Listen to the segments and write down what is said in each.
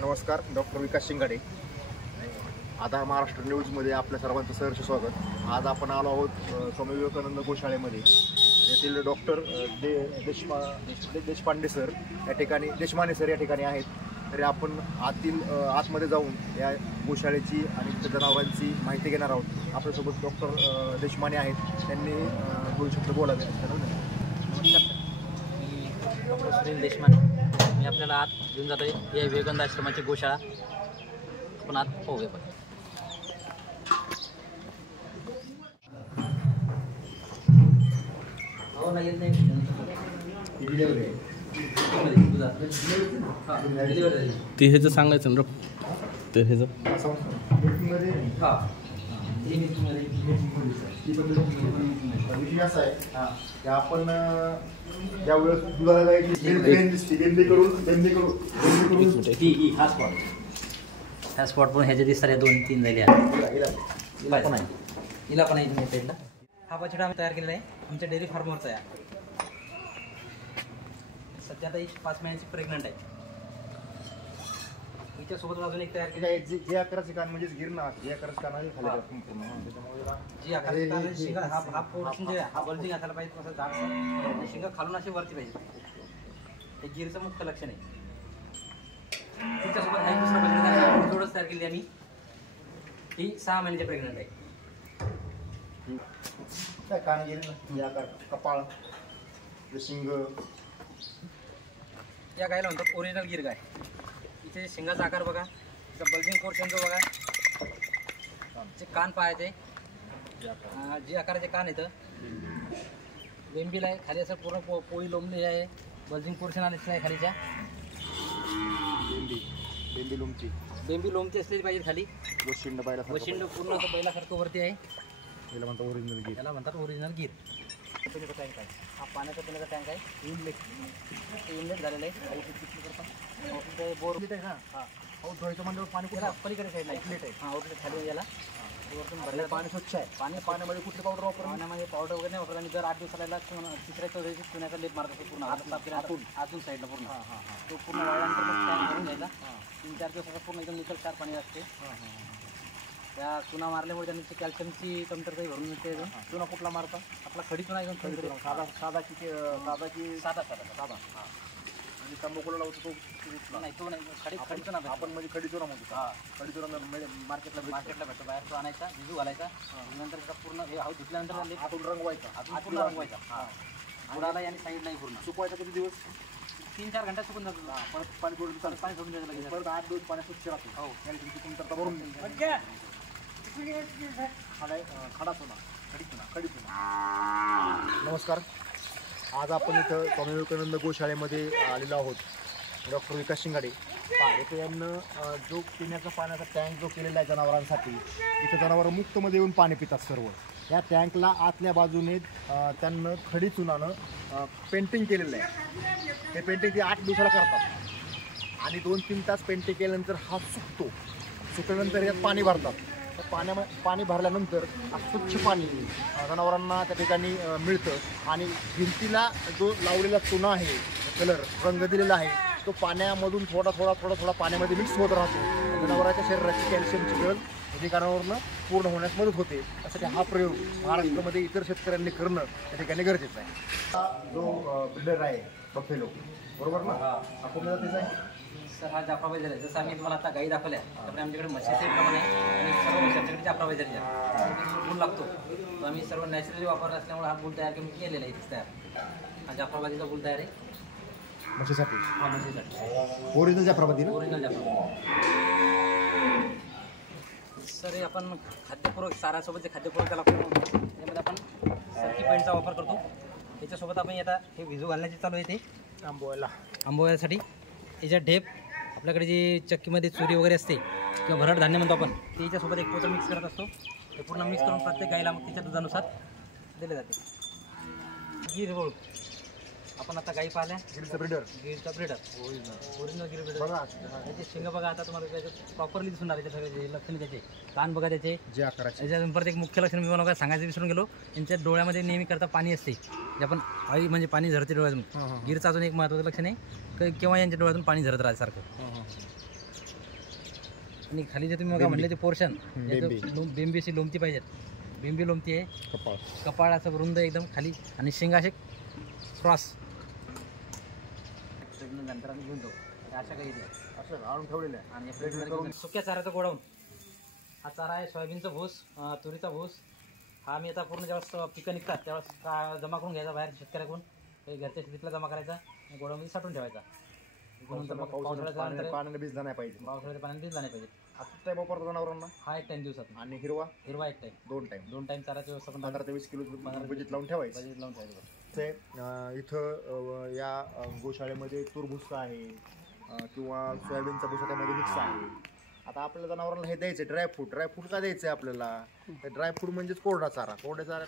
नमस्कार, डॉक्टर विकास शिंगाडे. आता महाराष्ट्र न्यूजमध्ये आपल्या सर्वांचं सहर्ष स्वागत. आज आपण आलो आहोत स्वामी विवेकानंद गोशाळेमध्ये. येथील डॉक्टर देशपांडे सर या ठिकाणी, देशमाने सर या ठिकाणी आहेत. तरी आपण आतमध्ये जाऊन या गोशाळेची आणि जनावरांची माहिती घेणार आहोत. आपल्यासोबत डॉक्टर देशमाने आहेत, त्यांनी 2 शब्द बोलावे. नमस्कार, मी डॉक्टर सुनील देशमाने. मी आपल्याला आत घेऊन जातो आहे या विवेकानंद आश्रमाची गोशाळा. आपण आत पाहूया. पण ते ह्याचं सांगायचं ना ते ह्याचं विषय असा आहे की आपण ज्यावेळेस दुधाला ह्या स्पॉट पण ह्याच्या दिसतात 2-3 झाल्या. हिला पण आहे साईडला. हा बछडा आम्ही तयार केलेला आहे आमच्या डेअरी फार्मवरचा आहे. सध्या आता 5 महिन्याची प्रेग्नंट आहे. हिच्यासोबत अजून एक तयार केली आहे. जे आकाराचे कान म्हणजे गिरणा जे आकाराचे कान आहे खाली त्याच्यामुळे जी आकाराचे कान शिंगा हा पोर्शन जे हा बल्जिंग असायला पाहिजे. तसं जाड शिंगा खालून अशी वरती पाहिजे. हे गिरचं मुख्य लक्षण आहे. तिच्यासोबत हा दुसरा बछडा थोडंच तयार केली आम्ही. ही 6 महिन्याची प्रेग्नंट आहे. काय कान गिरण आकार कपाळ शिंग या गायला म्हणतात ओरिजिनल गिर गाय. इथे शिंगाचा आकार बघा, तिचा बल्जिंग पोर्शन जो बघा, जे कान पाहायचे जे आकाराचे कान येतं. बेंबीला आहे खाली असं पूर्ण पोळी लोंबली आहे. बल्जिंग पोर्शन आलेलं आहे खालीच्या. बेंबी लोंबती असलेली पाहिजे खाली. वशिंड पूर्ण बैलासारखं वरती आहे. याला म्हणतात ओरिजिनल गिर. याला म्हणतात ओरिजिनल गिर. पिण्याचा टँक आहे हा, पाण्याचा पिण्याचा टँक आहे. इनलेट झालेलं आहे. बोर आहे ना. हां, धुवायचं म्हणजे पाणी कुठे पलीकडे साईडला इनलेट आहे. हां, आउटलेट खाली याला वरतून भरलेलं पाणी स्वच्छ आहे. पाण्यामध्ये कुठली पावडर वापरतो? पाण्यामध्ये पावडर वगैरे नाही वापरत. आणि जर 8 दिवसाला तिसऱ्या चौथ्या चुन्याचा लेप मारत असतो पूर्ण आतून साईडला पूर्ण. तो पूर्ण वाळल्यानंतर मग टँक भरून घ्यायचा. 3-4 दिवसाचा पूर्ण एकदम निकल 4 पाणी असते. त्या चुना मारल्यामुळे त्यांची कॅल्शियमची कमतरताही भरून मिळते. चुना कुठला मारता? आपला खडी चुना एकदम खडी साधा आणि तंबाखूला लावतो तो नाही. तो नाही, खडी चुना आपण म्हणजे खडी चुना म्हणतो. खडी चुना मार्केटला भेटतो. बाहेर तो आणायचा, भिजू घालायचा. नंतर त्याचा पूर्ण हे हाऊ धुतल्यानंतर आतून रंगवायचा. पूर्ण रंगवायचा. बुडाला आणि साईड नाही पूर्ण सुकवायचा. किती दिवस? 3-4 घंटा सुकून जातो. परत पाणी सोडून द्यायचं लागेल. परत 8 दिवस पाणी स्वच्छ राहतो. हो, कमतरता भरून खडी चुना. नमस्कार, आज आपण इथं स्वामी विवेकानंद गोशाळेमध्ये आलेलो आहोत. डॉक्टर विकास शिंगाडे. इथे यांना जो पिण्याचा पाण्याचा टँक जो केलेला आहे जनावरांसाठी, इथं जनावरं मुक्तमध्ये येऊन पाणी पितात सर्व. या टँकला आतल्या बाजूने त्यांना खडी चुनानं पेंटिंग केलेलं आहे. हे पेंटिंग ते 8 दिवसाला करतात आणि 2-3 तास पेंटिंग केल्यानंतर हा सुकतो. सुकल्यानंतर यात पाणी भरतात. तर पाणी भरल्यानंतर स्वच्छ पाणी जनावरांना त्या ठिकाणी मिळतं. आणि भिंतीला जो लावलेला चुना आहे, कलर रंग दिलेला आहे, तो पाण्यामधून थोडा पाण्यामध्ये मिक्स होत राहतो. जनावरांच्या शरीराची कॅल्शियमची गरज ठिकाणावरनं पूर्ण होण्यास मदत होते. त्यासाठी हा प्रयोग महाराष्ट्रामध्ये इतर शेतकऱ्यांनी करणं त्या ठिकाणी गरजेचं आहे. हा जो ब्रिडर आहे बफेलो, बरोबर ना? आपण त्याचा आहे सर, हा जाफराबाई झाला. जसं आम्ही तुम्हाला आता गाई दाखवल्या त्यामुळे आमच्याकडे म्हशीचे प्रमाण आहे. आणि सर्व आमच्याकडे जाफराबाई झाली आहे. गुळ लागतो तो आम्ही सर्व नॅचरली वापरला असल्यामुळे हा गुळ तयार केलेला आहे. तयार हा जाफराबादीचा गुळ तयार आहे म्हशीसाठी. हा, म्हशीसाठी original Jafarabadi. Original Jafarabadi. Sir, हे आपण खाद्यपूरक चारासोबत जे खाद्यपूरक लागतो त्यामध्ये आपण सरकी पेंटचा वापर करतो. त्याच्यासोबत आपण आता हे भिजू घालण्याची चालू आहे. ते आंबोळ्यासाठी याच्यात ढेप, आपल्याकडे जी चक्कीमध्ये चुरी वगैरे असते किंवा भरड धान्य म्हणतो आपण, ते याच्यासोबत एक पोतं मिक्स करत असतो. ते पूर्ण मिक्स करून प्रत्येक गाईला मग तिच्या दुधानुसार दिले जाते. गिर रोळ आपण आता गाई पाहिल्या गिरचा ब्रिडर गिरचा ब्रिडर ओरिजिनल गिर ब्रिडर. बघा त्याचे शिंग बघा आता तुम्हाला त्याच्यात प्रॉपरली दिसून आले सगळे लक्षण त्याचे कान बघा त्याचे. जे आकाराचे त्याच्यातून परत एक मुख्य लक्षण मी मला सांगायचं विसरून गेलो. यांच्या डोळ्यामध्ये नेहमी करता पाणी असते जे आपण आई म्हणजे पाणी झरते डोळ्यातून. गिरचं अजून एक महत्त्वाचं लक्षण आहे केव्हा यांच्या डोळ्यातून पाणी झरत राहते सारखं. आणि खाली जे तुम्ही बघा म्हणले ते पोर्शन बेंबी अशी लोमती पाहिजेत. बेंबी लोमती आहे कपाळ असं रुंद एकदम खाली आणि शिंग असे क्रॉस नंतर आम्ही घेऊन जाऊ अशा काही असं आणून ठेवलेलं आहे. आणि आपल्या सुक्या चाऱ्याचा गोडाऊन. हा चारा आहे सोयाबीनचा भूस तुरीचा भूस. हा मी आता पूर्ण जेव्हा पिकं निघतात तेव्हा जमा करून घ्यायचा बाहेर शेतकऱ्याकडून काही घरच्या शेतीतला जमा करायचा गोडाऊनमध्ये साठवून ठेवायचा. पाण्याने भिजला नाही पाहिजे. पावसाळ्याच्या पाण्याने भिजला नाही पाहिजे. आता टाइम वापरतो जनावरांना हा एक टाइम दिवसात आणि हिरवा एक टाइम दोन टाइम चाराची व्यवस्था पण 15 ते 20 किलो बजेट लावून ठेवायचं. बजेट लावून ठेवायचं. ते इथं या गोशाळेमध्ये तूर भुसा आहे किंवा सोयाबीनचा भुसा त्यामध्ये मिक्स आहे. आता आपल्याला जनावरांना हे द्यायचं ड्रायफ्रूट का द्यायचं आहे आपल्याला. ड्रायफ्रूट म्हणजेच कोरडा चारा.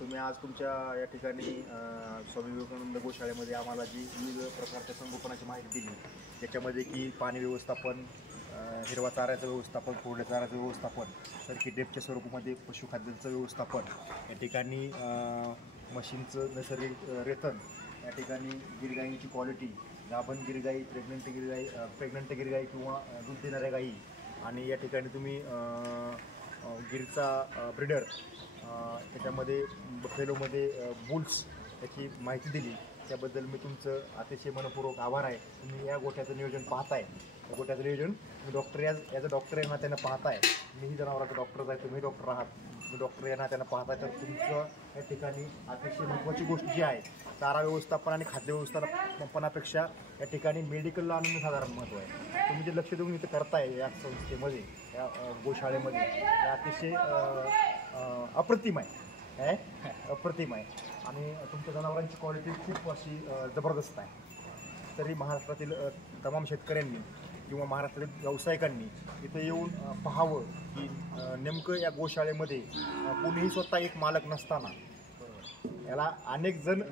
तुम्ही आज तुमच्या या ठिकाणी स्वामी विवेकानंद गोशाळेमध्ये आम्हाला जी विविध प्रकारच्या संगोपनाची माहिती दिली त्याच्यामध्ये की पाणी व्यवस्थापन, हिरवा चाऱ्याचं व्यवस्थापन, कोरड्या चाऱ्याचं व्यवस्थापन, सरकी ड्रेपच्या स्वरूपामध्ये पशुखाद्याचं व्यवस्थापन, या ठिकाणी म्हशींचं नैसर्गिक रेतन, या ठिकाणी गिरगाईंची क्वालिटी, गाभण गिरगाई, प्रेग्नंट गिरगाई किंवा दूध देणाऱ्या गाई, आणि या ठिकाणी तुम्ही गिरचा ब्रिडर त्याच्यामध्ये बफेलोमध्ये बुल्स याची माहिती दिली त्याबद्दल मी तुमचं अतिशय मनपूर्वक आभार आहे. तुम्ही या गोठ्याचं नियोजन पाहताय. या गोठ्याचं नियोजन मी डॉक्टर ॲज अ डॉक्टर या नात्यानं पाहताय. मीही जनावरांचा डॉक्टरच आहे, तुम्ही डॉक्टर आहात. मी डॉक्टर या नात्यानं पाहताय. तर तुमचं या ठिकाणी अतिशय महत्त्वाची गोष्ट जी आहे चारा व्यवस्थापन आणि खाद्य व्यवस्थापनापेक्षा या ठिकाणी मेडिकलला आणून साधारण महत्त्व आहे. तुम्ही जे लक्ष देऊन इथं करताय या संस्थेमध्ये या गोशाळेमध्ये हे अतिशय अप्रतिम आहे. अप्रतिम आहे आणि तुमच्या जनावरांची क्वालिटी खूप अशी जबरदस्त आहे. तरी महाराष्ट्रातील तमाम शेतकऱ्यांनी किंवा महाराष्ट्रातील व्यावसायिकांनी इथं येऊन पाहावं की नेमकं या गोशाळेमध्ये कोणीही स्वतः एक मालक नसताना याला अनेक जण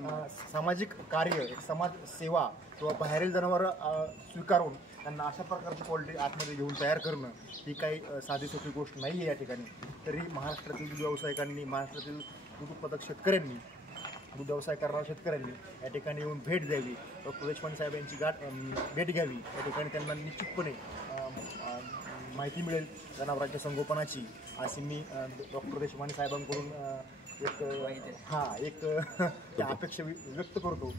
सामाजिक कार्य, एक समाज सेवा किंवा बाहेरील जनावरं स्वीकारून त्यांना अशा प्रकारची क्वालिटी आतमध्ये घेऊन तयार करणं ही काही साधी सोपी गोष्ट नाही आहे या ठिकाणी. तरी महाराष्ट्रातील व्यावसायिकांनी, महाराष्ट्रातील दूध उत्पादक शेतकऱ्यांनी, दूध व्यवसाय करणाऱ्या शेतकऱ्यांनी या ठिकाणी येऊन भेट द्यावी. डॉक्टर देशपांडे साहेब यांची भेट घ्यावी. या ठिकाणी त्यांना निश्चितपणे माहिती मिळेल जनावरांच्या संगोपनाची, अशी मी डॉक्टर देशपांडे साहेबांकडून एक अपेक्षा व्यक्त करतो.